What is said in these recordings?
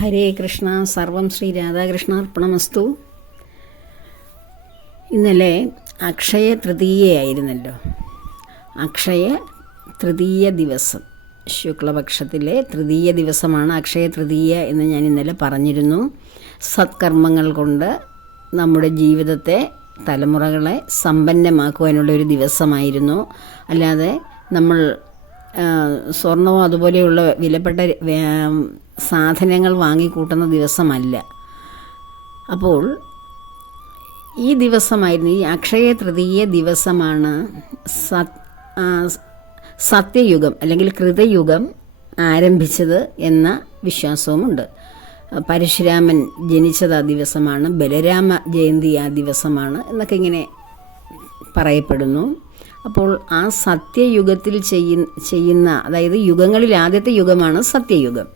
ഹരേ കൃഷ്ണ. സർവം ശ്രീ രാധാകൃഷ്ണാർപ്പണമസ്തു. ഇന്നലെ അക്ഷയ തൃതീയയായിരുന്നല്ലോ. അക്ഷയ തൃതീയ ദിവസം, ശുക്ലപക്ഷത്തിലെ തൃതീയ ദിവസമാണ് അക്ഷയ തൃതീയ എന്ന് ഞാൻ ഇന്നലെ പറഞ്ഞിരുന്നു. സത്കർമ്മങ്ങൾ കൊണ്ട് നമ്മുടെ ജീവിതത്തെ, തലമുറകളെ സമ്പന്നമാക്കുവാനുള്ളൊരു ദിവസമായിരുന്നു. അല്ലാതെ നമ്മൾ സ്വർണമോ അതുപോലെയുള്ള വിലപ്പെട്ട സാധനങ്ങൾ വാങ്ങിക്കൂട്ടുന്ന ദിവസമല്ല. അപ്പോൾ ഈ ദിവസമായിരുന്നു, ഈ അക്ഷയ തൃതീയ ദിവസമാണ് സത്യയുഗം അല്ലെങ്കിൽ കൃതയുഗം ആരംഭിച്ചത് എന്ന വിശ്വാസവുമുണ്ട്. പരശുരാമൻ ജനിച്ചത് ആ ദിവസമാണ്, ബലരാമ ജയന്തി ആ ദിവസമാണ് എന്നൊക്കെ ഇങ്ങനെ പറയപ്പെടുന്നു. അപ്പോൾ ആ സത്യയുഗത്തിൽ ചെയ്യുന്ന, അതായത് യുഗങ്ങളിൽ ആദ്യത്തെ യുഗമാണ് സത്യയുഗം.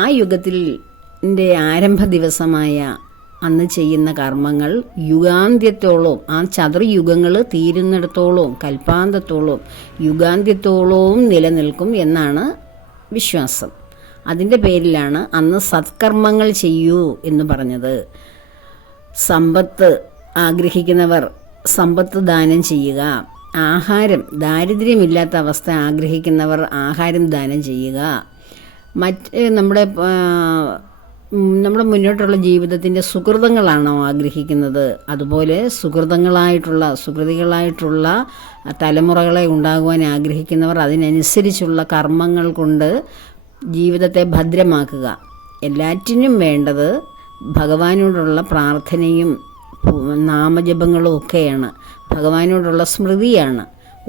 ആ യുഗത്തിൻ്റെ ആരംഭ ദിവസമായ അന്ന് ചെയ്യുന്ന കർമ്മങ്ങൾ യുഗാന്ത്യത്തോളവും, ആ ചതുർയുഗങ്ങൾ തീരുന്നിടത്തോളവും, കൽപ്പാന്തത്തോളവും, യുഗാന്ത്യത്തോളവും നിലനിൽക്കും എന്നാണ് വിശ്വാസം. അതിൻ്റെ പേരിലാണ് അന്ന് സത്കർമ്മങ്ങൾ ചെയ്യൂ എന്ന് പറഞ്ഞത്. സമ്പത്ത് ആഗ്രഹിക്കുന്നവർ സമ്പത്ത് ദാനം ചെയ്യുക, ആഹാരം, ദാരിദ്ര്യമില്ലാത്ത അവസ്ഥ ആഗ്രഹിക്കുന്നവർ ആഹാരം ദാനം ചെയ്യുക, മറ്റ് നമ്മുടെ മുന്നോട്ടുള്ള ജീവിതത്തിൻ്റെ സുകൃതങ്ങളാണോ ആഗ്രഹിക്കുന്നത്, അതുപോലെ സുകൃതികളായിട്ടുള്ള തലമുറകളെ ഉണ്ടാകുവാൻ ആഗ്രഹിക്കുന്നവർ അതിനനുസരിച്ചുള്ള കർമ്മങ്ങൾ കൊണ്ട് ജീവിതത്തെ ഭദ്രമാക്കുക. എല്ലാറ്റിനും വേണ്ടത് ഭഗവാനോടുള്ള പ്രാർത്ഥനയും നാമജപങ്ങളും ഒക്കെയാണ്, ഭഗവാനോടുള്ള സ്മൃതിയാണ്.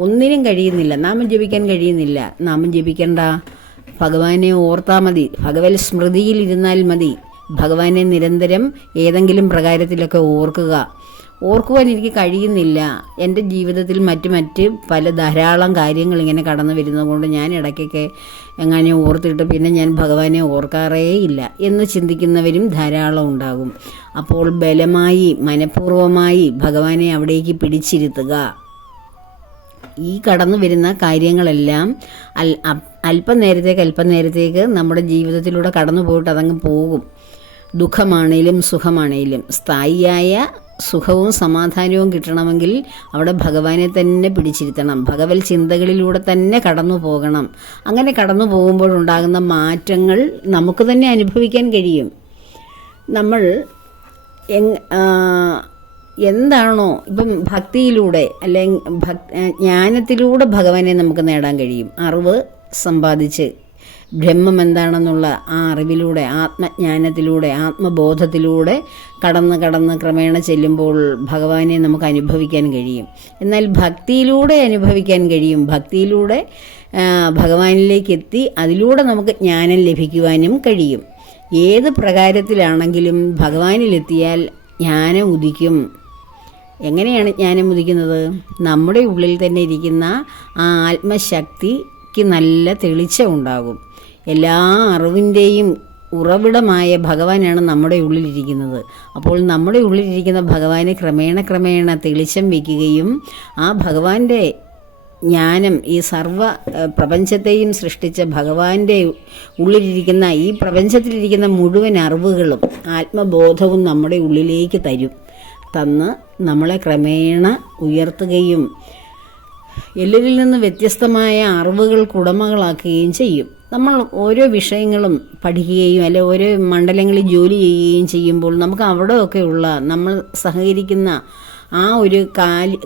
ഒന്നിനും കഴിയുന്നില്ല, നാമം ജപിക്കാൻ കഴിയുന്നില്ല, നാമം ജപിക്കണ്ട, ഭഗവാനെ ഓർത്താൽ മതി, ഭഗവത് സ്മൃതിയിൽ ഇരുന്നാൽ മതി. ഭഗവാനെ നിരന്തരം ഏതെങ്കിലും പ്രകാരത്തിലൊക്കെ ഓർക്കുവാൻ എനിക്ക് കഴിയുന്നില്ല. എൻ്റെ ജീവിതത്തിൽ മറ്റ് ധാരാളം കാര്യങ്ങൾ ഇങ്ങനെ കടന്നു വരുന്നത് കൊണ്ട് ഞാൻ ഇടയ്ക്കൊക്കെ എങ്ങനെ ഓർത്തിട്ട് പിന്നെ ഞാൻ ഭഗവാനെ ഓർക്കാറേയില്ല എന്ന് ചിന്തിക്കുന്നവരും ധാരാളം ഉണ്ടാകും. അപ്പോൾ ബലമായി, മനഃപൂർവ്വമായി ഭഗവാനെ അവിടേക്ക് പിടിച്ചിരുത്തുക. ഈ കടന്നു വരുന്ന കാര്യങ്ങളെല്ലാം അല്പനേരത്തേക്ക് നമ്മുടെ ജീവിതത്തിലൂടെ കടന്നു പോയിട്ട് അതങ്ങ് പോകും. ദുഃഖമാണേലും സുഖമാണേലും സ്ഥായിയായ സുഖവും സമാധാനവും കിട്ടണമെങ്കിൽ അവിടെ ഭഗവാനെ തന്നെ പിടിച്ചിരുത്തണം, ഭഗവത് ചിന്തകളിലൂടെ തന്നെ കടന്നു പോകണം. അങ്ങനെ കടന്നു പോകുമ്പോഴുണ്ടാകുന്ന മാറ്റങ്ങൾ നമുക്ക് തന്നെ അനുഭവിക്കാൻ കഴിയും. നമ്മൾ എന്താണോ ഇപ്പം ഭക്തിയിലൂടെ അല്ലെങ്കിൽ ജ്ഞാനത്തിലൂടെ ഭഗവാനെ നമുക്ക് നേടാൻ കഴിയും. അറിവ് സമ്പാദിച്ച് ബ്രഹ്മം എന്താണെന്നുള്ള ആ അറിവിലൂടെ, ആത്മജ്ഞാനത്തിലൂടെ, ആത്മബോധത്തിലൂടെ കടന്ന് ക്രമേണ ചെല്ലുമ്പോൾ ഭഗവാനെ നമുക്ക് അനുഭവിക്കാൻ കഴിയും. എന്നാൽ ഭക്തിയിലൂടെ അനുഭവിക്കാൻ കഴിയും. ഭക്തിയിലൂടെ ഭഗവാനിലേക്ക് എത്തി അതിലൂടെ നമുക്ക് ജ്ഞാനം ലഭിക്കുവാനും കഴിയും. ഏത് പ്രകാരത്തിലാണെങ്കിലും ഭഗവാനിലെത്തിയാൽ ജ്ഞാനം ഉദിക്കും. എങ്ങനെയാണ് ജ്ഞാനം ഉദിക്കുന്നത്? നമ്മുടെ ഉള്ളിൽ തന്നെ ഇരിക്കുന്ന ആ ആത്മശക്തിക്ക് നല്ല തെളിച്ചം ഉണ്ടാകും. എല്ലാ അറിവിൻ്റെയും ഉറവിടമായ ഭഗവാനാണ് നമ്മുടെ ഉള്ളിലിരിക്കുന്നത്. അപ്പോൾ നമ്മുടെ ഉള്ളിലിരിക്കുന്ന ഭഗവാനെ ക്രമേണ തെളിച്ചം വയ്ക്കുകയും ആ ഭഗവാന്റെ ജ്ഞാനം, ഈ സർവ പ്രപഞ്ചത്തെയും സൃഷ്ടിച്ച ഭഗവാന്റെ ഉള്ളിലിരിക്കുന്ന, ഈ പ്രപഞ്ചത്തിലിരിക്കുന്ന മുഴുവൻ അറിവുകളും ആത്മബോധവും നമ്മുടെ ഉള്ളിലേക്ക് തന്ന് നമ്മളെ ക്രമേണ ഉയർത്തുകയും എല്ലാവരിൽ നിന്ന് വ്യത്യസ്തമായ അറിവുകൾക്ക് ഉടമകളാക്കുകയും ചെയ്യും. നമ്മൾ ഓരോ വിഷയങ്ങളും പഠിക്കുകയും ഓരോ മണ്ഡലങ്ങളിൽ ജോലി ചെയ്യുകയും ചെയ്യുമ്പോൾ നമുക്ക് അവിടെയൊക്കെയുള്ള നമ്മൾ സഹകരിക്കുന്ന ആ ഒരു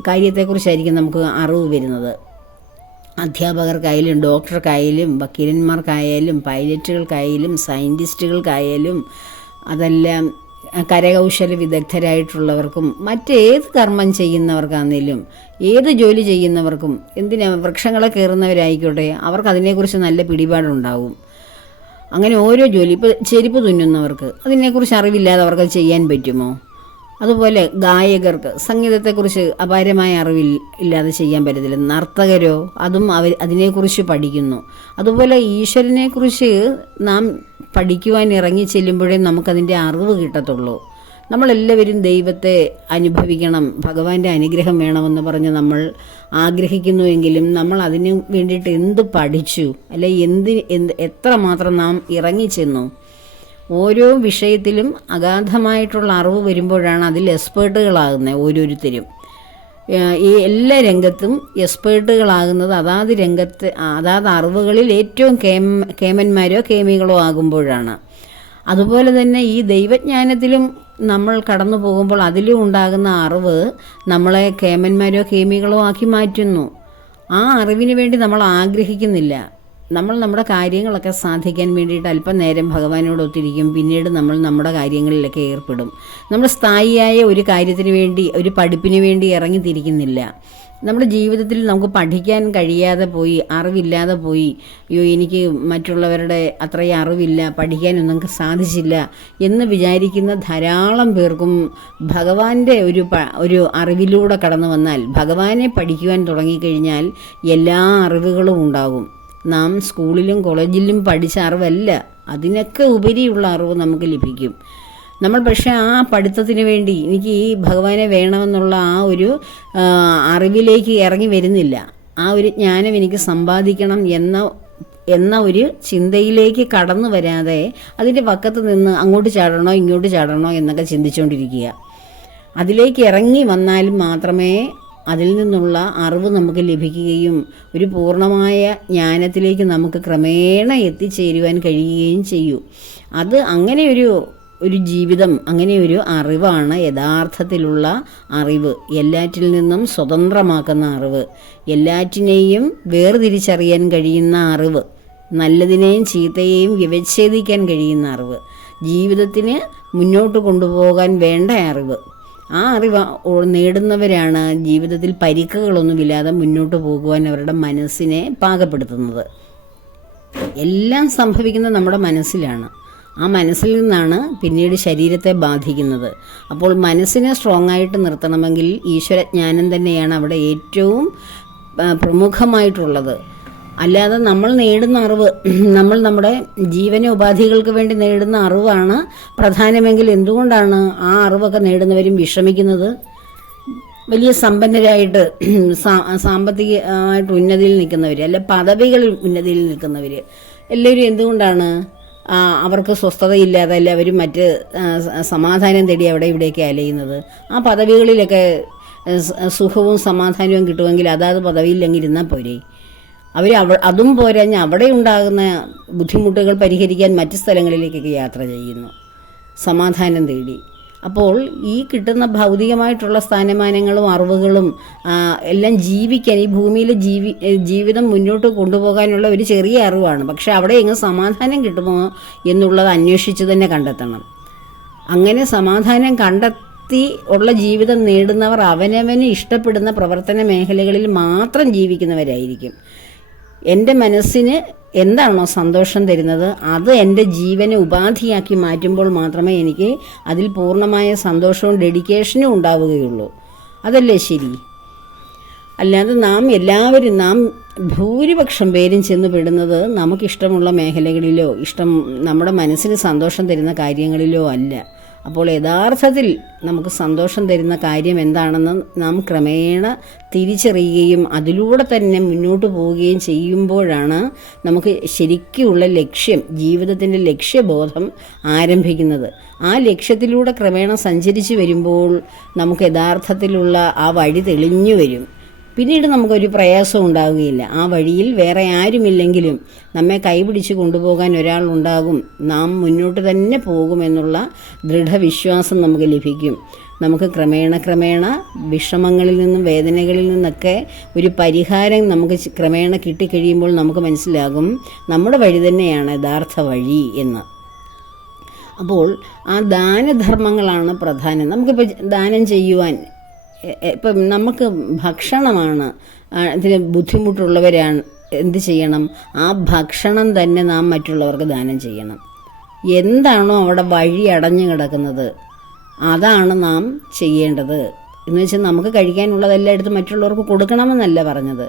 കാര്യത്തെക്കുറിച്ചായിരിക്കും നമുക്ക് അറിവ് വരുന്നത്. അധ്യാപകർക്കായാലും ഡോക്ടർക്കായാലും വക്കീലന്മാർക്കായാലും പൈലറ്റുകൾക്കായാലും സയൻറ്റിസ്റ്റുകൾക്കായാലും അതെല്ലാം കരകൗശല വിദഗ്ധരായിട്ടുള്ളവർക്കും മറ്റേത് കർമ്മം ചെയ്യുന്നവർക്കാണെങ്കിലും ഏത് ജോലി ചെയ്യുന്നവർക്കും, വൃക്ഷങ്ങളെ കയറുന്നവരായിക്കോട്ടെ, അവർക്ക് അതിനെക്കുറിച്ച് നല്ല പിടിപാടുണ്ടാവും. അങ്ങനെ ഓരോ ജോലി, ഇപ്പോൾ ചെരുപ്പ് തുന്നുന്നവർക്ക് അതിനെക്കുറിച്ച് അറിവില്ലാതെ അവർക്ക് ചെയ്യാൻ പറ്റുമോ? അതുപോലെ ഗായകർക്ക് സംഗീതത്തെക്കുറിച്ച് അപാരമായ അറിവില്ലാതെ ചെയ്യാൻ പറ്റത്തില്ല. നർത്തകരോ അതും അതിനെക്കുറിച്ച് പഠിക്കുന്നു. അതുപോലെ ഈശ്വരനെക്കുറിച്ച് നാം പഠിക്കുവാൻ ഇറങ്ങി ചെല്ലുമ്പോഴേ നമുക്കതിൻ്റെ അറിവ് കിട്ടത്തുള്ളൂ. നമ്മളെല്ലാവരും ദൈവത്തെ അനുഭവിക്കണം, ഭഗവാന്റെ അനുഗ്രഹം വേണമെന്ന് പറഞ്ഞ് നമ്മൾ ആഗ്രഹിക്കുന്നുവെങ്കിലും നമ്മൾ അതിന് വേണ്ടിയിട്ട് എന്ത് പഠിച്ചു, അല്ലെ എത്രമാത്രം നാം ഇറങ്ങിച്ചെന്നു, ഓരോ വിഷയത്തിലും അഗാധമായിട്ടുള്ള അറിവ് വരുമ്പോഴാണ് അതിൽ എക്സ്പേർട്ടുകളാകുന്നത് ഓരോരുത്തരും. ഈ എല്ലാ രംഗത്തും എക്സ്പേർട്ടുകളാകുന്നത് അതാത് രംഗത്ത് അതാത് അറിവുകളിൽ ഏറ്റവും കേമന്മാരോ കേമികളോ ആകുമ്പോഴാണ്. അതുപോലെ തന്നെ ഈ ദൈവജ്ഞാനത്തിലും നമ്മൾ കടന്നു പോകുമ്പോൾ അതിലും ഉണ്ടാകുന്ന അറിവ് നമ്മളെ കേമന്മാരോ കേമികളോ ആക്കി മാറ്റുന്നു. ആ അറിവിന് വേണ്ടി നമ്മൾ ആഗ്രഹിക്കുന്നില്ല. നമ്മൾ നമ്മുടെ കാര്യങ്ങളൊക്കെ സാധിക്കാൻ വേണ്ടിയിട്ട് അല്പം നേരം ഭഗവാനോട് ഒത്തിരിക്കും. പിന്നീട് നമ്മൾ നമ്മുടെ കാര്യങ്ങളിലൊക്കെ ഏർപ്പെടും. നമ്മൾ സ്ഥായിയായ ഒരു കാര്യത്തിന് വേണ്ടി, ഒരു പഠിപ്പിന് വേണ്ടി ഇറങ്ങിത്തിരിക്കുന്നില്ല. നമ്മുടെ ജീവിതത്തിൽ നമുക്ക് പഠിക്കാൻ കഴിയാതെ പോയി, അറിവില്ലാതെ പോയി, അയ്യോ എനിക്ക് മറ്റുള്ളവരുടെ അത്രയും അറിവില്ല, പഠിക്കാനൊന്നും സാധിച്ചില്ല എന്ന് വിചാരിക്കുന്ന ധാരാളം പേർക്കും ഭഗവാന്റെ ഒരു അറിവിലൂടെ കടന്നു വന്നാൽ, ഭഗവാനെ പഠിക്കുവാൻ തുടങ്ങിക്കഴിഞ്ഞാൽ എല്ലാ അറിവുകളും ഉണ്ടാകും. നാം സ്കൂളിലും കോളേജിലും പഠിച്ച അറിവല്ല, അതിനൊക്കെ ഉപരിയുള്ള അറിവ് നമുക്ക് ലഭിക്കും. നമ്മൾ പക്ഷേ ആ പഠിത്തത്തിന് വേണ്ടി എനിക്ക് ഈ ഭഗവാനെ വേണമെന്നുള്ള ആ ഒരു അറിവിലേക്ക് ഇറങ്ങി വരുന്നില്ല. ആ ഒരു ജ്ഞാനം എനിക്ക് സമ്പാദിക്കണം എന്ന ഒരു ചിന്തയിലേക്ക് കടന്നു വരാതെ അതിൻ്റെ പക്കത്ത് നിന്ന് അങ്ങോട്ട് ചാടണോ ഇങ്ങോട്ട് ചാടണോ എന്നൊക്കെ ചിന്തിച്ചുകൊണ്ടിരിക്കുക. അതിലേക്ക് ഇറങ്ങി വന്നാലും മാത്രമേ അതിൽ നിന്നുള്ള അറിവ് നമുക്ക് ലഭിക്കുകയും ഒരു പൂർണ്ണമായ ജ്ഞാനത്തിലേക്ക് നമുക്ക് ക്രമേണ എത്തിച്ചേരുവാൻ കഴിയുകയും ചെയ്യൂ. അത് അങ്ങനെ ഒരു ജീവിതം, അങ്ങനെ ഒരു അറിവാണ് യഥാർത്ഥത്തിലുള്ള അറിവ്. എല്ലാറ്റിൽ നിന്നും സ്വതന്ത്രമാക്കുന്ന അറിവ്, എല്ലാറ്റിനെയും വേർതിരിച്ചറിയാൻ കഴിയുന്ന അറിവ്, നല്ലതിനെയും ചീത്തയെയും വ്യവച്ഛേദിക്കാൻ കഴിയുന്ന അറിവ്, ജീവിതത്തിന് മുന്നോട്ട് കൊണ്ടുപോകാൻ വേണ്ട അറിവ്. ആ അറിവ് നേടുന്നവരാണ് ജീവിതത്തിൽ പരിക്കുകളൊന്നുമില്ലാതെ മുന്നോട്ട് പോകുവാൻ അവരുടെ മനസ്സിനെ പാകപ്പെടുത്തുന്നത്. എല്ലാം സംഭവിക്കുന്നത് നമ്മുടെ മനസ്സിലാണ്. ആ മനസ്സിൽ നിന്നാണ് പിന്നീട് ശരീരത്തെ ബാധിക്കുന്നത്. അപ്പോൾ മനസ്സിനെ സ്ട്രോങ് ആയിട്ട് നിർത്തണമെങ്കിൽ ഈശ്വരജ്ഞാനം തന്നെയാണ് അവിടെ ഏറ്റവും പ്രമുഖമായിട്ടുള്ളത്. അല്ലാതെ നമ്മൾ നേടുന്ന അറിവ്, നമ്മൾ നമ്മുടെ ജീവനോപാധികൾക്ക് വേണ്ടി നേടുന്ന അറിവാണ് പ്രധാനമെങ്കിൽ എന്തുകൊണ്ടാണ് ആ അറിവൊക്കെ നേടുന്നവരും വിഷമിക്കുന്നത്? വലിയ സമ്പന്നരായിട്ട് സാമ്പത്തികമായിട്ട് ഉന്നതിയിൽ നിൽക്കുന്നവർ, അല്ല പദവികളിൽ ഉന്നതിയിൽ നിൽക്കുന്നവർ എല്ലാവരും എന്തുകൊണ്ടാണ് അവർക്ക് സ്വസ്ഥതയില്ലാതെ അല്ല അവർ മറ്റ് സമാധാനം തേടി അവിടെ ഇവിടെയൊക്കെ അലയുന്നത്? ആ പദവികളിലൊക്കെ സുഖവും സമാധാനവും കിട്ടുമെങ്കിൽ അതാത് പദവിയിലെങ്കിൽ ഇരുന്നാൽ പോരെ? അതും പോരാഞ്ഞ് അവിടെ ഉണ്ടാകുന്ന ബുദ്ധിമുട്ടുകൾ പരിഹരിക്കാൻ മറ്റ് സ്ഥലങ്ങളിലേക്കൊക്കെ യാത്ര ചെയ്യുന്നു സമാധാനം തേടി. അപ്പോൾ ഈ കിട്ടുന്ന ഭൗതികമായിട്ടുള്ള സ്ഥാനമാനങ്ങളും അറിവുകളും എല്ലാം ജീവിക്കാൻ, ഈ ഭൂമിയിലെ ജീവിതം മുന്നോട്ട് കൊണ്ടുപോകാനുള്ള ഒരു ചെറിയ അറിവാണ്. പക്ഷെ അവിടെ എങ്ങും സമാധാനം കിട്ടുമോ എന്നുള്ളത് അന്വേഷിച്ച് തന്നെ കണ്ടെത്തണം. അങ്ങനെ സമാധാനം കണ്ടെത്തി ഉള്ള ജീവിതം നേടുന്നവർ അവനവന് ഇഷ്ടപ്പെടുന്ന പ്രവർത്തന മേഖലകളിൽ മാത്രം ജീവിക്കുന്നവരായിരിക്കും. എൻ്റെ മനസ്സിന് എന്താണോ സന്തോഷം തരുന്നത് അത് എൻ്റെ ജീവനെ ഉപാധിയാക്കി മാറ്റുമ്പോൾ മാത്രമേ എനിക്ക് അതിൽ പൂർണ്ണമായ സന്തോഷവും ഡെഡിക്കേഷനും ഉണ്ടാവുകയുള്ളൂ. അതല്ലേ ശരി? അല്ലാതെ നാം ഭൂരിപക്ഷം പേരും ചെന്ന് പെടുന്നത് നമുക്കിഷ്ടമുള്ള മേഖലകളിലോ നമ്മുടെ മനസ്സിന് സന്തോഷം തരുന്ന കാര്യങ്ങളിലോ അല്ല. അപ്പോൾ യഥാർത്ഥത്തിൽ നമുക്ക് സന്തോഷം തരുന്ന കാര്യം എന്താണെന്ന് നാം ക്രമേണ തിരിച്ചറിയുകയും അതിലൂടെ തന്നെ മുന്നോട്ട് പോവുകയും ചെയ്യുമ്പോഴാണ് നമുക്ക് ശരിക്കുള്ള ലക്ഷ്യം, ജീവിതത്തിൻ്റെ ലക്ഷ്യബോധം ആരംഭിക്കുന്നത്. ആ ലക്ഷ്യത്തിലൂടെ ക്രമേണ സഞ്ചരിച്ച് വരുമ്പോൾ നമുക്ക് യഥാർത്ഥത്തിലുള്ള ആ വഴി തെളിഞ്ഞു വരും. പിന്നീട് നമുക്കൊരു പ്രയാസം ഉണ്ടാവുകയില്ല. ആ വഴിയിൽ വേറെ ആരുമില്ലെങ്കിലും നമ്മെ കൈപിടിച്ച് കൊണ്ടുപോകാൻ ഒരാളുണ്ടാകും. നാം മുന്നോട്ട് തന്നെ പോകുമെന്നുള്ള ദൃഢവിശ്വാസം നമുക്ക് ലഭിക്കും. നമുക്ക് ക്രമേണ വിഷമങ്ങളിൽ നിന്നും വേദനകളിൽ നിന്നൊക്കെ ഒരു പരിഹാരം നമുക്ക് ക്രമേണ കിട്ടിക്കഴിയുമ്പോൾ നമുക്ക് മനസ്സിലാകും നമ്മുടെ വഴി തന്നെയാണ് യഥാർത്ഥ വഴി എന്ന്. അപ്പോൾ ആ ദാനധർമ്മങ്ങളാണ് പ്രധാനം. നമുക്കിപ്പോൾ ദാനം ചെയ്യുവാൻ ഇപ്പം നമുക്ക് ഭക്ഷണമാണ്, ഇതിന് ബുദ്ധിമുട്ടുള്ളവരാണ്, എന്ത് ചെയ്യണം? ആ ഭക്ഷണം തന്നെ നാം മറ്റുള്ളവർക്ക് ദാനം ചെയ്യണം. എന്താണോ അവിടെ വഴി അടഞ്ഞു കിടക്കുന്നത് അതാണ് നാം ചെയ്യേണ്ടത്. എന്ന് വെച്ചാൽ നമുക്ക് കഴിക്കാനുള്ളതെല്ലാം എടുത്ത് മറ്റുള്ളവർക്ക് കൊടുക്കണമെന്നല്ല പറഞ്ഞത്.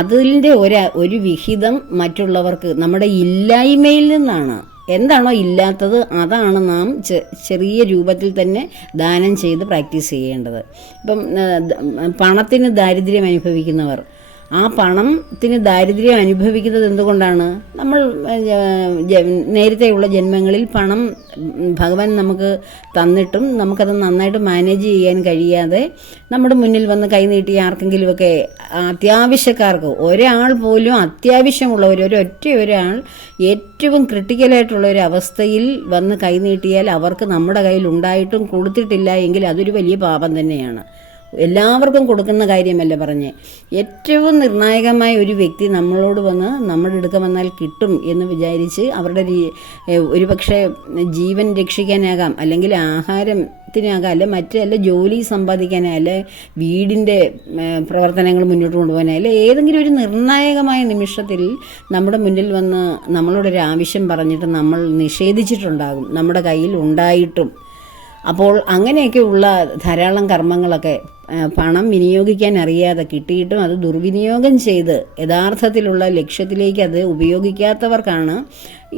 അതിൻ്റെ ഒരു വിഹിതം മറ്റുള്ളവർക്ക് നമ്മുടെ ഇല്ലായ്മയിൽ നിന്നാണ്. എന്താണോ ഇല്ലാത്തത് അതാണ് നാം ചെറിയ രൂപത്തിൽ തന്നെ ദാനം ചെയ്ത് പ്രാക്ടീസ് ചെയ്യേണ്ടത്. ഇപ്പം പണത്തിന് ദാരിദ്ര്യം അനുഭവിക്കുന്നവർ ആ പണത്തിന് ദാരിദ്ര്യം അനുഭവിക്കുന്നത് എന്തുകൊണ്ടാണ്? നമ്മൾ നേരത്തെയുള്ള ജന്മങ്ങളിൽ പണം ഭഗവാൻ നമുക്ക് തന്നിട്ടും നമുക്കത് നന്നായിട്ട് മാനേജ് ചെയ്യാൻ കഴിയാതെ നമ്മുടെ മുന്നിൽ വന്ന് കൈനീട്ടി ആർക്കെങ്കിലുമൊക്കെ അത്യാവശ്യക്കാർക്ക്, ഒരാൾ പോലും അത്യാവശ്യമുള്ളവർ, ഒരാൾ ഏറ്റവും ക്രിട്ടിക്കലായിട്ടുള്ള ഒരു അവസ്ഥയിൽ വന്ന് കൈനീട്ടിയാൽ അവർക്ക് നമ്മുടെ കയ്യിൽ ഉണ്ടായിട്ടും കൊടുത്തിട്ടില്ല എങ്കിൽ അതൊരു വലിയ പാപം തന്നെയാണ്. എല്ലാവർക്കും കൊടുക്കുന്ന കാര്യമല്ല പറഞ്ഞ്. ഏറ്റവും നിർണായകമായ ഒരു വ്യക്തി നമ്മളോട് വന്ന് നമ്മുടെ അടുക്ക വന്നാൽ കിട്ടും എന്ന് വിചാരിച്ച് അവരുടെ ഒരു പക്ഷേ ജീവൻ രക്ഷിക്കാനാകാം, അല്ലെങ്കിൽ ആഹാരത്തിനാകാം, അല്ല ജോലി സമ്പാദിക്കാനാകാം, അല്ലെ വീടിൻ്റെ പ്രവർത്തനങ്ങൾ മുന്നോട്ട് കൊണ്ടുപോകാനാകും, അല്ലെ ഏതെങ്കിലും ഒരു നിർണായകമായ നിമിഷത്തിൽ നമ്മുടെ മുന്നിൽ വന്ന് നമ്മളോടൊരു ആവശ്യം പറഞ്ഞിട്ട് നമ്മൾ നിഷേധിച്ചിട്ടുണ്ടാകും, നമ്മുടെ കയ്യിൽ ഉണ്ടായിട്ടും. അപ്പോൾ അങ്ങനെയൊക്കെയുള്ള ധാരാളം കർമ്മങ്ങളൊക്കെ പണം വിനിയോഗിക്കാൻ അറിയാതെ കിട്ടിയിട്ടും അത് ദുർവിനിയോഗം ചെയ്ത് യഥാർത്ഥത്തിലുള്ള ലക്ഷ്യത്തിലേക്ക് അത് ഉപയോഗിക്കാത്തവർക്കാണ്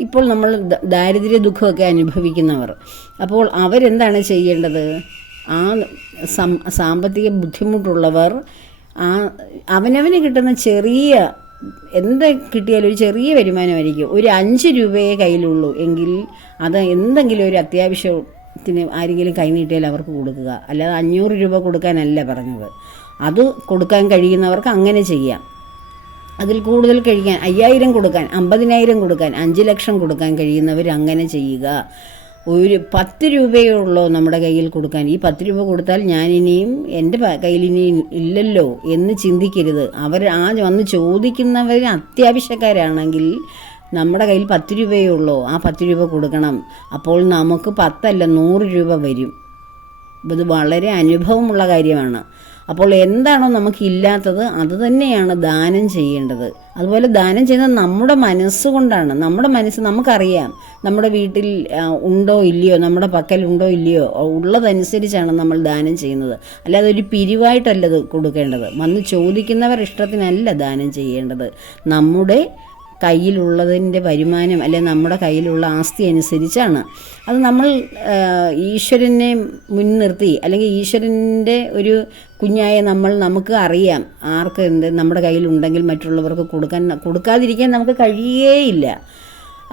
ഇപ്പോൾ നമ്മൾ ദാരിദ്ര്യ ദുഃഖമൊക്കെ അനുഭവിക്കുന്നവർ. അപ്പോൾ അവരെന്താണ് ചെയ്യേണ്ടത്? ആ സാമ്പത്തിക ബുദ്ധിമുട്ടുള്ളവർ അവനവന് കിട്ടുന്ന ചെറിയ എന്ത് കിട്ടിയാലും ഒരു ചെറിയ വരുമാനമായിരിക്കും, ഒരു 5 രൂപയെ കയ്യിലുള്ളൂ എങ്കിൽ അത് എന്തെങ്കിലും ഒരു അത്യാവശ്യത്തിന് ആരെങ്കിലും കൈനീട്ടിയാൽ അവർക്ക് കൊടുക്കുക. അല്ലാതെ 500 രൂപ കൊടുക്കാനല്ല പറഞ്ഞത്. അത് കൊടുക്കാൻ കഴിയുന്നവർക്ക് അങ്ങനെ ചെയ്യാം. അതിൽ കൂടുതൽ കഴിക്കാൻ 5000 കൊടുക്കാൻ, 50,000 കൊടുക്കാൻ, 5 ലക്ഷം കൊടുക്കാൻ കഴിയുന്നവർ അങ്ങനെ ചെയ്യുക. ഒരു 10 രൂപയേ ഉള്ളൂ നമ്മുടെ കയ്യിൽ കൊടുക്കാൻ. ഈ 10 രൂപ കൊടുത്താൽ ഞാനിനിയും എൻ്റെ കയ്യിൽ ഇനി ഇല്ലല്ലോ എന്ന് ചിന്തിക്കരുത്. അവർ വന്ന് ചോദിക്കുന്നവർ അത്യാവശ്യക്കാരാണെങ്കിൽ നമ്മുടെ കയ്യിൽ 10 രൂപയേ ഉള്ളൂ, ആ 10 രൂപ കൊടുക്കണം. അപ്പോൾ നമുക്ക് 10 അല്ല 100 രൂപ വരും. ഇത് വളരെ അനുഭവമുള്ള കാര്യമാണ്. അപ്പോൾ എന്താണോ നമുക്കില്ലാത്തത് അത് തന്നെയാണ് ദാനം ചെയ്യേണ്ടത്. അതുപോലെ ദാനം ചെയ്യുന്നത് നമ്മുടെ മനസ്സുകൊണ്ടാണ്. നമ്മുടെ മനസ്സ് നമുക്കറിയാം നമ്മുടെ വീട്ടിൽ ഉണ്ടോ ഇല്ലയോ, നമ്മുടെ പക്കൽ ഉണ്ടോ ഇല്ലയോ, ഉള്ളതനുസരിച്ചാണ് നമ്മൾ ദാനം ചെയ്യുന്നത്. അല്ലാതെ ഒരു പിരിവായിട്ടല്ലത് കൊടുക്കേണ്ടത്. വന്ന് ചോദിക്കുന്നവർ ഇഷ്ടത്തിനല്ല ദാനം ചെയ്യേണ്ടത്. നമ്മുടെ കയ്യിലുള്ളതിൻ്റെ വരുമാനം അല്ലെ നമ്മുടെ കയ്യിലുള്ള ആസ്തി അനുസരിച്ചാണ്. അത് നമ്മൾ ഈശ്വരനെ മുൻനിർത്തി, അല്ലെങ്കിൽ ഈശ്വരൻ്റെ ഒരു കുഞ്ഞായ നമുക്ക് അറിയാം ആർക്ക് എന്ത് നമ്മുടെ കയ്യിലുണ്ടെങ്കിൽ മറ്റുള്ളവർക്ക് കൊടുക്കാതിരിക്കാൻ നമുക്ക് കഴിയേയില്ല.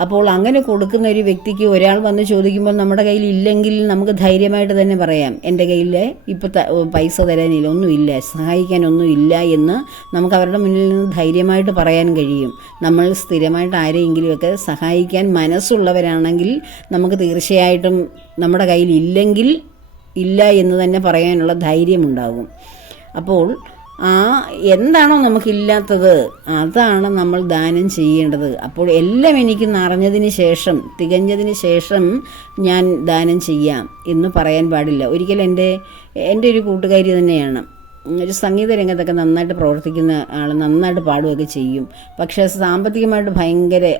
അപ്പോൾ അങ്ങനെ കൊടുക്കുന്ന ഒരു വ്യക്തിക്ക് ഒരാൾ വന്ന് ചോദിക്കുമ്പോൾ നമ്മുടെ കയ്യിൽ ഇല്ലെങ്കിൽ നമുക്ക് ധൈര്യമായിട്ട് തന്നെ പറയാം, എൻ്റെ കയ്യിൽ ഇപ്പോൾ പൈസ തരാനില്ല, ഒന്നുമില്ല, സഹായിക്കാനൊന്നുമില്ല എന്ന് നമുക്ക് അവരുടെ മുന്നിൽ നിന്ന് ധൈര്യമായിട്ട് പറയാൻ കഴിയും. നമ്മൾ സ്ഥിരമായിട്ട് ആരെയെങ്കിലുമൊക്കെ സഹായിക്കാൻ മനസ്സുള്ളവരാണെങ്കിൽ നമുക്ക് തീർച്ചയായിട്ടും നമ്മുടെ കയ്യിൽ ഇല്ലെങ്കിൽ ഇല്ല എന്ന് തന്നെ പറയാനുള്ള ധൈര്യമുണ്ടാകും. അപ്പോൾ എന്താണോ നമുക്കില്ലാത്തത് അതാണ് നമ്മൾ ദാനം ചെയ്യേണ്ടത്. അപ്പോൾ എല്ലാം എനിക്ക് നിറഞ്ഞതിന് ശേഷം, തികഞ്ഞതിന് ശേഷം ഞാൻ ദാനം ചെയ്യാം എന്ന് പറയാൻ പാടില്ല. ഒരിക്കൽ എൻ്റെ ഒരു കൂട്ടുകാരി തന്നെയാണ്, ഒരു സംഗീത രംഗത്തൊക്കെ നന്നായിട്ട് പ്രവർത്തിക്കുന്ന ആൾ, നന്നായിട്ട് പാടുകയൊക്കെ ചെയ്യും. പക്ഷേ സാമ്പത്തികമായിട്ട് ഭയങ്കര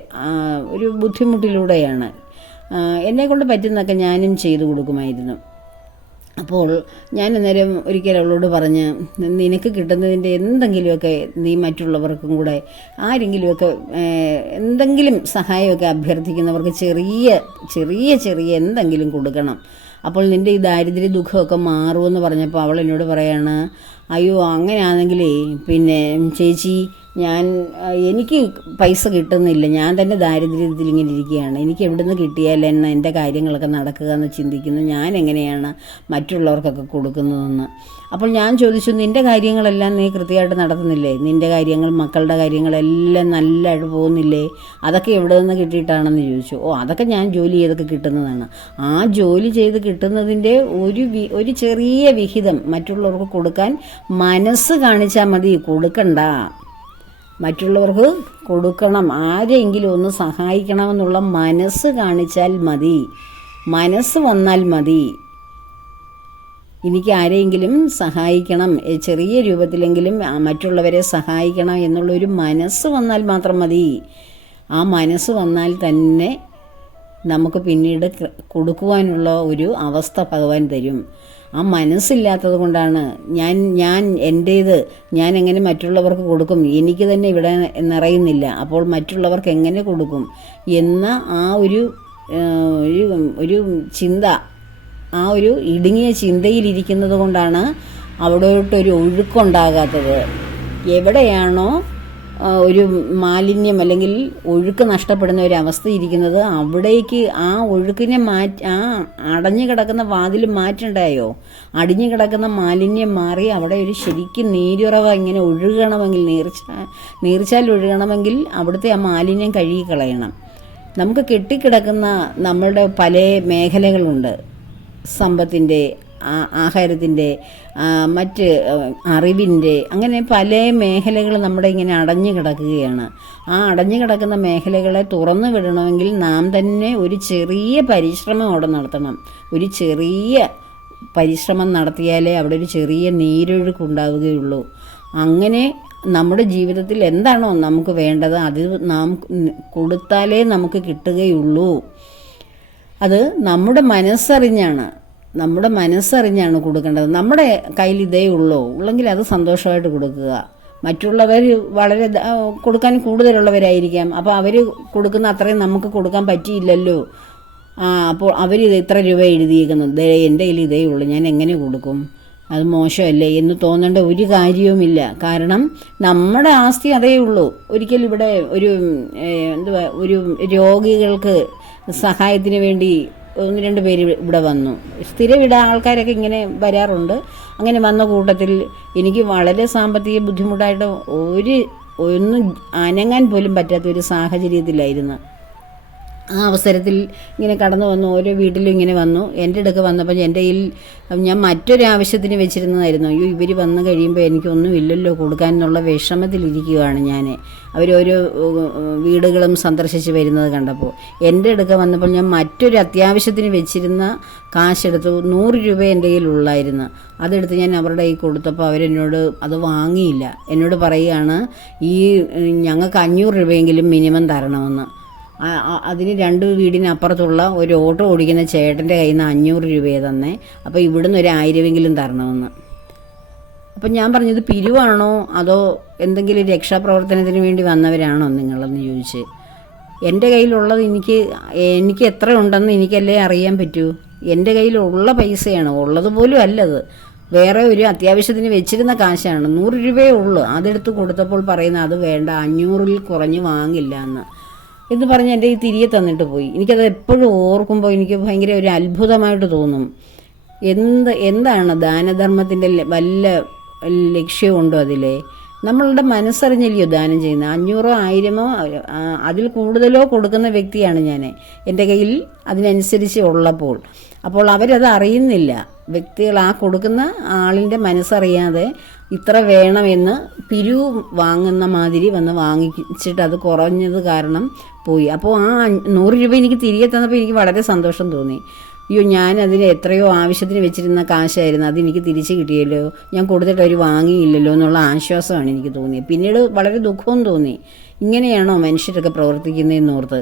ഒരു ബുദ്ധിമുട്ടിലൂടെയാണ്. എന്നെക്കൊണ്ട് പറ്റുന്നതൊക്കെ ഞാനും ചെയ്തു കൊടുക്കുമായിരുന്നു. അപ്പോൾ ഞാൻ അന്നേരം ഒരിക്കൽ അവളോട് പറഞ്ഞ്, നിനക്ക് കിട്ടുന്നതിൻ്റെ എന്തെങ്കിലുമൊക്കെ നീ മറ്റുള്ളവർക്കും കൂടെ ആരെങ്കിലുമൊക്കെ എന്തെങ്കിലും സഹായമൊക്കെ അഭ്യർത്ഥിക്കുന്നവർക്ക് ചെറിയ എന്തെങ്കിലും കൊടുക്കണം. അപ്പോൾ നിൻ്റെ ഈ ദാരിദ്ര്യ ദുഃഖമൊക്കെ മാറുമെന്ന് പറഞ്ഞപ്പോൾ അവൾ എന്നോട് പറയാണ്, അയ്യോ അങ്ങനെയാണെങ്കിലേ പിന്നെ ചേച്ചി എനിക്ക് പൈസ കിട്ടുന്നില്ല, ഞാൻ തന്നെ ദാരിദ്ര്യത്തിൽ ഇങ്ങനെ ഇരിക്കുകയാണ്, എനിക്ക് എവിടെ നിന്ന് കിട്ടിയാൽ എൻ്റെ കാര്യങ്ങളൊക്കെ നടക്കുക എന്ന് ചിന്തിക്കുന്നു, ഞാൻ എങ്ങനെയാണ് മറ്റുള്ളവർക്കൊക്കെ കൊടുക്കുന്നതെന്ന്. അപ്പോൾ ഞാൻ ചോദിച്ചു, നിൻ്റെ കാര്യങ്ങളെല്ലാം നീ കൃത്യമായിട്ട് നടത്തുന്നില്ലേ? നിൻ്റെ കാര്യങ്ങൾ, മക്കളുടെ കാര്യങ്ങളെല്ലാം നല്ലതായിട്ട് പോകുന്നില്ലേ? അതൊക്കെ എവിടെ നിന്ന് കിട്ടിയിട്ടാണെന്ന് ചോദിച്ചു. അതൊക്കെ ഞാൻ ജോലി ചെയ്തൊക്കെ കിട്ടുന്നതാണ്. ആ ജോലി ചെയ്ത് കിട്ടുന്നതിൻ്റെ ഒരു ചെറിയ വിഹിതം മറ്റുള്ളവർക്ക് കൊടുക്കാൻ മനസ്സ് കാണിച്ചാൽ മതി, കൊടുക്കണ്ട. മറ്റുള്ളവർക്ക് കൊടുക്കണം, ആരെങ്കിലും ഒന്ന് സഹായിക്കണമെന്നുള്ള മനസ്സ് കാണിച്ചാൽ മതി, മനസ്സ് വന്നാൽ മതി. എനിക്ക് ആരെങ്കിലും സഹായിക്കണം, ചെറിയ രൂപത്തിലെങ്കിലും മറ്റുള്ളവരെ സഹായിക്കണം എന്നുള്ളൊരു മനസ്സ് വന്നാൽ മാത്രം മതി. ആ മനസ്സ് വന്നാൽ തന്നെ നമുക്ക് പിന്നീട് കൊടുക്കുവാനുള്ള ഒരു അവസ്ഥ ഭഗവാൻ തരും. ആ മനസ്സില്ലാത്തത് കൊണ്ടാണ് ഞാൻ എങ്ങനെ മറ്റുള്ളവർക്ക് കൊടുക്കും, എനിക്ക് തന്നെ ഇവിടെ നിറയുന്നില്ല, അപ്പോൾ മറ്റുള്ളവർക്ക് എങ്ങനെ കൊടുക്കും എന്ന ആ ഒരു ചിന്ത, ആ ഒരു ഇടുങ്ങിയ ചിന്തയിലിരിക്കുന്നത് കൊണ്ടാണ് അവിടോട്ടൊരു ഒഴുക്കുണ്ടാകാത്തത്. എവിടെയാണോ ഒരു മാലിന്യം അല്ലെങ്കിൽ ഒഴുക്ക് നഷ്ടപ്പെടുന്ന ഒരു അവസ്ഥ ഇരിക്കുന്നത്, അവിടേക്ക് ആ ഒഴുക്കിനെ ആ അടഞ്ഞു കിടക്കുന്ന വാതിൽ മാറ്റണ്ടായോ? അടിഞ്ഞു കിടക്കുന്ന മാലിന്യം മാറി അവിടെ ഒരു ശരിക്കും നീരുറവ ഇങ്ങനെ ഒഴുകണമെങ്കിൽ, നീർച്ചാൽ ഒഴുകണമെങ്കിൽ അവിടുത്തെ ആ മാലിന്യം കഴുകിക്കളയണം. നമുക്ക് കെട്ടിക്കിടക്കുന്ന നമ്മളുടെ പല മേഖലകളുണ്ട്. സമ്പത്തിൻ്റെ, ആഹാരത്തിൻ്റെ, മറ്റ് അറിവിൻ്റെ, അങ്ങനെ പല മേഖലകൾ നമ്മുടെ ഇങ്ങനെ അടഞ്ഞു കിടക്കുകയാണ്. ആ അടഞ്ഞു കിടക്കുന്ന മേഖലകളെ തുറന്നു വിടണമെങ്കിൽ നാം തന്നെ ഒരു ചെറിയ പരിശ്രമം അവിടെ നടത്തണം. ഒരു ചെറിയ പരിശ്രമം നടത്തിയാലേ അവിടെ ഒരു ചെറിയ നീരൊഴുക്കുണ്ടാവുകയുള്ളൂ. അങ്ങനെ നമ്മുടെ ജീവിതത്തിൽ എന്താണോ നമുക്ക് വേണ്ടത് അത് നാം കൊടുത്താലേ നമുക്ക് കിട്ടുകയുള്ളൂ. അത് നമ്മുടെ മനസ്സറിഞ്ഞാണ് കൊടുക്കേണ്ടത്. നമ്മുടെ കയ്യിൽ ഇതേ ഉള്ളെങ്കിൽ അത് സന്തോഷമായിട്ട് കൊടുക്കുക. മറ്റുള്ളവർ വളരെ കൊടുക്കാൻ കൂടുതലുള്ളവരായിരിക്കാം. അപ്പോൾ അവർ കൊടുക്കുന്ന അത്രയും നമുക്ക് കൊടുക്കാൻ പറ്റിയില്ലല്ലോ. അപ്പോൾ അവർ ഇത്ര രൂപ എഴുതിയിരിക്കുന്നു, എൻ്റെ കയ്യിൽ ഇതേ ഉള്ളൂ, ഞാൻ എങ്ങനെ കൊടുക്കും, അത് മോശമല്ലേ എന്ന് തോന്നേണ്ട ഒരു കാര്യവുമില്ല. കാരണം നമ്മുടെ ആസ്തി അതേ ഉള്ളൂ. ഒരിക്കൽ ഇവിടെ ഒരു രോഗികൾക്ക് സഹായത്തിന് വേണ്ടി 1-2 പേര് ഇവിടെ വന്നു. സ്ഥിരം ഇവിടെ ആൾക്കാരൊക്കെ ഇങ്ങനെ വരാറുണ്ട്. അങ്ങനെ വന്ന കൂട്ടത്തിൽ എനിക്ക് വളരെ സാമ്പത്തിക ബുദ്ധിമുട്ടായിട്ട് ഒന്നും അനങ്ങാൻ പോലും പറ്റാത്തൊരു സാഹചര്യത്തിലായിരുന്നു. ആ അവസരത്തിൽ ഇങ്ങനെ കടന്നു വന്നു, ഓരോ വീട്ടിലും ഇങ്ങനെ വന്നു. എൻ്റെ അടുക്ക് വന്നപ്പോൾ എൻ്റെ കയ്യിൽ ഞാൻ മറ്റൊരാവശ്യത്തിന് വെച്ചിരുന്നതായിരുന്നു. അയ്യോ, ഇവർ വന്നു കഴിയുമ്പോൾ എനിക്കൊന്നും ഇല്ലല്ലോ കൊടുക്കാൻ എന്നുള്ള വിഷമത്തിലിരിക്കുകയാണ് ഞാൻ. അവരോരോ വീടുകളും സന്ദർശിച്ച് വരുന്നത് കണ്ടപ്പോൾ എൻ്റെ അടുക്ക് വന്നപ്പോൾ ഞാൻ മറ്റൊരു അത്യാവശ്യത്തിന് വെച്ചിരുന്ന കാശെടുത്തു. 100 രൂപ എൻ്റെ കയ്യിലുള്ളായിരുന്നു. അതെടുത്ത് ഞാൻ അവരുടെ കയ്യിൽ കൊടുത്തപ്പോൾ അവരെന്നോട് അത് വാങ്ങിയില്ല. എന്നോട് പറയുകയാണ്, ഞങ്ങൾക്ക് 500 രൂപയെങ്കിലും മിനിമം തരണമെന്ന്. അതിന് 2 വീടിനപ്പുറത്തുള്ള ഒരു ഓട്ടോ ഓടിക്കുന്ന ചേട്ടൻ്റെ കയ്യിൽ നിന്ന് 500 രൂപയെ തന്നെ. അപ്പോൾ ഇവിടുന്ന് ഒരു 1000എങ്കിലും തരണമെന്ന്. അപ്പം ഞാൻ പറഞ്ഞത് പിരിവാണോ അതോ എന്തെങ്കിലും രക്ഷാപ്രവർത്തനത്തിന് വേണ്ടി വന്നവരാണോ നിങ്ങളെന്ന് ചോദിച്ച്. എൻ്റെ കയ്യിലുള്ളത് എനിക്ക് എത്ര ഉണ്ടെന്ന് എനിക്കല്ലേ അറിയാൻ പറ്റൂ. എൻ്റെ കയ്യിലുള്ള പൈസയാണ്, ഉള്ളതുപോലും അല്ലത്, വേറെ ഒരു അത്യാവശ്യത്തിന് വെച്ചിരുന്ന കാശാണ്. 100 രൂപയേ ഉള്ളൂ. അതെടുത്ത് കൊടുത്തപ്പോൾ പറയുന്നത് അത് വേണ്ട, 500-ൽ കുറഞ്ഞ് വാങ്ങില്ല എന്ന് പറഞ്ഞ് എൻ്റെ ഈ തിരികെ തന്നിട്ട് പോയി. എനിക്കത് എപ്പോഴും ഓർക്കുമ്പോൾ എനിക്ക് ഭയങ്കര ഒരു അത്ഭുതമായിട്ട് തോന്നും. എന്താണ് ദാനധർമ്മത്തിൻ്റെ വല്ല ലക്ഷ്യമുണ്ടോ അതിലെ? നമ്മളുടെ മനസ്സറിഞ്ഞല്ലയോ ദാനം ചെയ്യുന്നത്. 500-ഓ 1000-ഓ അതിൽ കൂടുതലോ കൊടുക്കുന്ന വ്യക്തിയാണ് ഞാൻ, എൻ്റെ കയ്യിൽ അതിനനുസരിച്ച് ഉള്ളപ്പോൾ. അപ്പോൾ അവരത് അറിയുന്നില്ല. വ്യക്തികൾ ആ കൊടുക്കുന്ന ആളിൻ്റെ മനസ്സറിയാതെ ഇത്ര വേണമെന്ന് പിരിവ് വാങ്ങുന്ന മാതിരി വന്ന് വാങ്ങിച്ചിട്ട് അത് കുറഞ്ഞത് കാരണം പോയി. അപ്പോൾ ആ 100 രൂപ എനിക്ക് തിരികെ തന്നപ്പോൾ എനിക്ക് വളരെ സന്തോഷം തോന്നി. അയ്യോ, ഞാൻ അതിന് എത്രയോ ആവശ്യത്തിന് വെച്ചിരുന്ന കാശായിരുന്നു, അതെനിക്ക് തിരിച്ച് കിട്ടിയല്ലോ, ഞാൻ കൊടുത്തിട്ട് അവർ വാങ്ങിയില്ലല്ലോ എന്നുള്ള ആശ്വാസമാണ് എനിക്ക് തോന്നിയത്. പിന്നീട് വളരെ ദുഃഖവും തോന്നി. ഇങ്ങനെയാണോ മനുഷ്യരൊക്കെ പ്രവർത്തിക്കുന്നതെന്നോർത്ത്.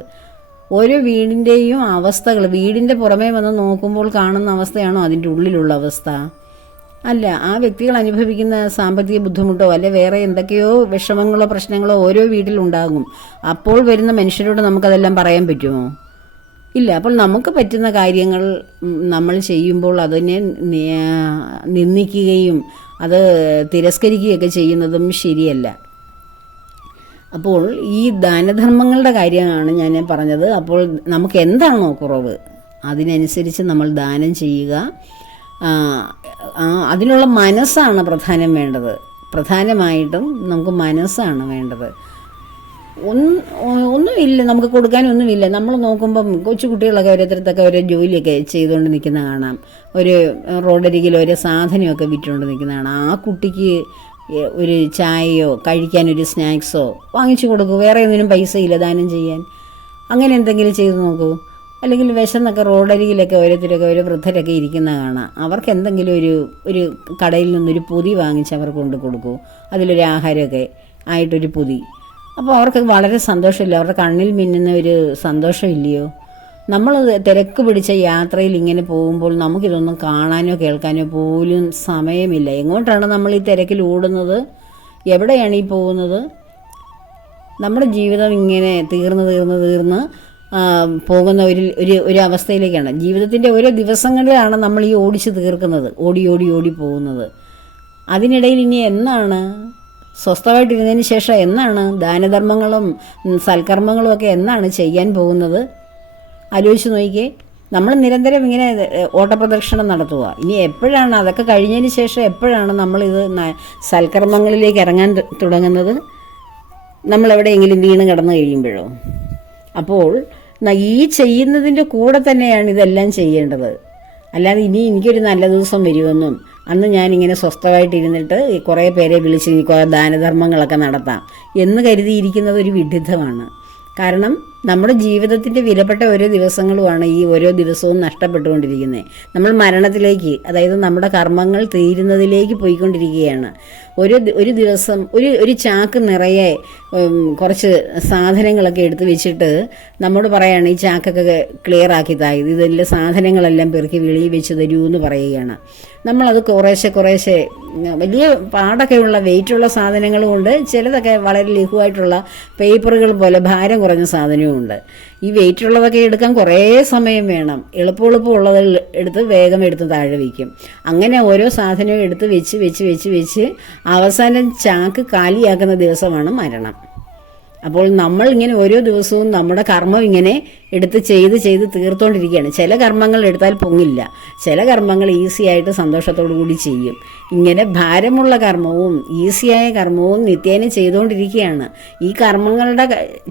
ഓരോ വീടിൻ്റെയും അവസ്ഥകൾ വീടിൻ്റെ പുറമേ വന്ന് നോക്കുമ്പോൾ കാണുന്ന അവസ്ഥയാണോ അതിൻ്റെ ഉള്ളിലുള്ള അവസ്ഥ? അല്ല. ആ വ്യക്തികൾ അനുഭവിക്കുന്ന സാമ്പത്തിക ബുദ്ധിമുട്ടോ അല്ലെ വേറെ എന്തൊക്കെയോ വിഷമങ്ങളോ പ്രശ്നങ്ങളോ ഓരോ വീട്ടിലുണ്ടാകും. അപ്പോൾ വരുന്ന മനുഷ്യരോട് നമുക്കതെല്ലാം പറയാൻ പറ്റുമോ? ഇല്ല. അപ്പോൾ നമുക്ക് പറ്റുന്ന കാര്യങ്ങൾ നമ്മൾ ചെയ്യുമ്പോൾ അതിനെ നിന്ദിക്കുകയും അത് തിരസ്കരിക്കുകയൊക്കെ ചെയ്യുന്നതും ശരിയല്ല. അപ്പോൾ ഈ ദാനധർമ്മങ്ങളുടെ കാര്യമാണ് ഞാൻ പറഞ്ഞത്. അപ്പോൾ നമുക്ക് എന്താണോ കുറവ് അതിനനുസരിച്ച് നമ്മൾ ദാനം ചെയ്യുക. അതിനുള്ള മനസ്സാണ് പ്രധാനമായിട്ടും നമുക്ക് മനസ്സാണ് വേണ്ടത്. ഒന്നുമില്ല, നമുക്ക് കൊടുക്കാനൊന്നുമില്ല. നമ്മൾ നോക്കുമ്പം കൊച്ചു കുട്ടികളൊക്കെ ഓരോരുത്തരത്തൊക്കെ ഓരോ ജോലിയൊക്കെ ചെയ്തുകൊണ്ട് നിൽക്കുന്ന കാണാം. ഒരു റോഡരികിൽ ഓരോ സാധനമൊക്കെ വിറ്റുകൊണ്ട് നിൽക്കുന്ന കാണാം. ആ കുട്ടിക്ക് ഒരു ചായയോ കഴിക്കാനൊരു സ്നാക്സോ വാങ്ങിച്ചു കൊടുക്കൂ. വേറെ ഒന്നിനും പൈസ ഇല്ല ദാനം ചെയ്യാൻ. അങ്ങനെ എന്തെങ്കിലും ചെയ്തു നോക്കൂ. അല്ലെങ്കിൽ വിശന്നൊക്കെ റോഡരികിലൊക്കെ ഓരോരുത്തരൊക്കെ ഓരോ വൃദ്ധരൊക്കെ ഇരിക്കുന്ന കാണാം. അവർക്ക് എന്തെങ്കിലും ഒരു കടയിൽ നിന്നൊരു പൊതി വാങ്ങിച്ച് അവർക്ക് കൊണ്ട് കൊടുക്കൂ. അതിലൊരു ആഹാരമൊക്കെ ആയിട്ടൊരു പൊതി. അപ്പോൾ അവർക്ക് വളരെ സന്തോഷമില്ല, അവരുടെ കണ്ണിൽ മിന്നുന്ന ഒരു സന്തോഷമില്ലയോ? നമ്മൾ തിരക്ക് പിടിച്ച യാത്രയിൽ ഇങ്ങനെ പോകുമ്പോൾ നമുക്കിതൊന്നും കാണാനോ കേൾക്കാനോ പോലും സമയമില്ല. എങ്ങോട്ടാണ് നമ്മൾ ഈ തിരക്കിൽ ഓടുന്നത്? എവിടെയാണ് ഈ പോകുന്നത്? നമ്മുടെ ജീവിതം ഇങ്ങനെ തീർന്ന് പോകുന്ന ഒരു അവസ്ഥയിലേക്കാണ്. ജീവിതത്തിൻ്റെ ഓരോ ദിവസങ്ങളിലാണ് നമ്മൾ ഈ ഓടിച്ച് തീർക്കുന്നത്, ഓടി പോകുന്നത്. അതിനിടയിൽ ഇനി എന്നാണ് സ്വസ്ഥമായിട്ടിരുന്നതിന് ശേഷം എന്നാണ് ദാനധർമ്മങ്ങളും സൽക്കർമ്മങ്ങളും ഒക്കെ എന്നാണ് ചെയ്യാൻ പോകുന്നത്? ആലോചിച്ച് നോക്കിക്കേ. നമ്മൾ നിരന്തരം ഇങ്ങനെ ഓട്ടപ്രദക്ഷിണം നടത്തുക. ഇനി എപ്പോഴാണ് അതൊക്കെ കഴിഞ്ഞതിന് ശേഷം എപ്പോഴാണ് നമ്മളിത് സൽക്കർമ്മങ്ങളിലേക്ക് ഇറങ്ങാൻ തുടങ്ങുന്നത്? നമ്മളെവിടെയെങ്കിലും വീണ് കിടന്നു കഴിയുമ്പോഴോ? അപ്പോൾ ഈ ചെയ്യുന്നതിൻ്റെ കൂടെ തന്നെയാണ് ഇതെല്ലാം ചെയ്യേണ്ടത്. അല്ലാതെ ഇനി എനിക്കൊരു നല്ല ദിവസം വരുമെന്നും അന്ന് ഞാനിങ്ങനെ സ്വസ്ഥമായിട്ടിരുന്നിട്ട് കുറേ പേരെ വിളിച്ച് ഇനി കുറേ ദാനധർമ്മങ്ങളൊക്കെ നടത്താം എന്ന് കരുതിയിരിക്കുന്നത് ഒരു വിഡ്ഢിത്തമാണ്. കാരണം നമ്മുടെ ജീവിതത്തിൻ്റെ വിലപ്പെട്ട ഓരോ ദിവസങ്ങളുമാണ് ഈ ഓരോ ദിവസവും നഷ്ടപ്പെട്ടുകൊണ്ടിരിക്കുന്നത്. നമ്മൾ മരണത്തിലേക്ക്, അതായത് നമ്മുടെ കർമ്മങ്ങൾ തീരുന്നതിലേക്ക് പോയിക്കൊണ്ടിരിക്കുകയാണ്. ഒരു ദിവസം ഒരു ചാക്ക് നിറയെ കുറച്ച് സാധനങ്ങളൊക്കെ എടുത്ത് വെച്ചിട്ട് നമ്മോട് പറയാണ് ഈ ചാക്കൊക്കെ ക്ലിയർ ആക്കി തായത്, ഇതിൽ സാധനങ്ങളെല്ലാം പെറുക്കി വെളിയിൽ വെച്ച് തരൂ എന്ന് പറയുകയാണ്. നമ്മളത് കുറേശ്ശെ വലിയ പാടൊക്കെയുള്ള വെയിറ്റുള്ള സാധനങ്ങളും ഉണ്ട്, ചിലതൊക്കെ വളരെ ലഘുവായിട്ടുള്ള പേപ്പറുകൾ പോലെ ഭാരം കുറഞ്ഞ സാധനവും ഉണ്ട്. ഈ വെയിറ്റുള്ളതൊക്കെ എടുക്കാൻ കുറേ സമയം വേണം. എളുപ്പമുള്ളത് എടുത്ത് വേഗം എടുത്ത് താഴെ വയ്ക്കും. അങ്ങനെ ഓരോ സാധനവും എടുത്ത് വെച്ച് അവസാനം ചാക്ക് കാലിയാക്കുന്ന ദിവസമാണ് മരണം. അപ്പോൾ നമ്മൾ ഇങ്ങനെ ഓരോ ദിവസവും നമ്മുടെ കർമ്മം ഇങ്ങനെ എടുത്ത് ചെയ്ത് തീർത്തുകൊണ്ടിരിക്കുകയാണ്. ചില കർമ്മങ്ങൾ എടുത്താൽ പൊങ്ങില്ല, ചില കർമ്മങ്ങൾ ഈസിയായിട്ട് സന്തോഷത്തോടു കൂടി ചെയ്യും. ഇങ്ങനെ ഭാരമുള്ള കർമ്മവും ഈസിയായ കർമ്മവും നിത്യേന ചെയ്തുകൊണ്ടിരിക്കുകയാണ്. ഈ കർമ്മങ്ങളുടെ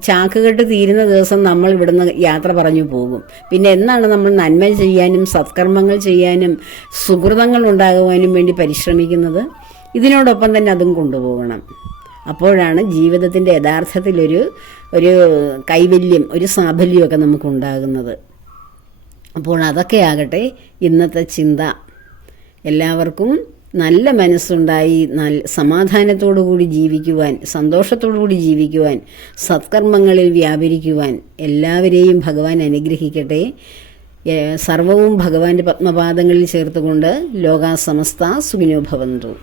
ചാക്കുകെട്ട് തീരുന്ന ദിവസം നമ്മൾ ഇവിടുന്ന് യാത്ര പറഞ്ഞു പോകും. പിന്നെ എന്നാണ് നമ്മൾ നന്മ ചെയ്യാനും സത്കർമ്മങ്ങൾ ചെയ്യാനും സുഹൃതങ്ങൾ ഉണ്ടാകുവാനും വേണ്ടി പരിശ്രമിക്കുന്നത്? ഇതിനോടൊപ്പം തന്നെ അതും കൊണ്ടുപോകണം. അപ്പോഴാണ് ജീവിതത്തിൻ്റെ യഥാർത്ഥത്തിലൊരു കൈവല്യം, ഒരു സാഫല്യമൊക്കെ നമുക്കുണ്ടാകുന്നത്. അപ്പോൾ അതൊക്കെ ആകട്ടെ ഇന്നത്തെ ചിന്ത. എല്ലാവർക്കും നല്ല മനസ്സുണ്ടായി സമാധാനത്തോടു കൂടി ജീവിക്കുവാൻ, സന്തോഷത്തോടു കൂടി ജീവിക്കുവാൻ, സത്കർമ്മങ്ങളിൽ വ്യാപരിക്കുവാൻ എല്ലാവരെയും ഭഗവാൻ അനുഗ്രഹിക്കട്ടെ. സർവവും ഭഗവാന്റെ പത്മപാദങ്ങളിൽ ചേർത്തുകൊണ്ട് ലോകാ സമസ്ത സുഖിനോ ഭവന്തു.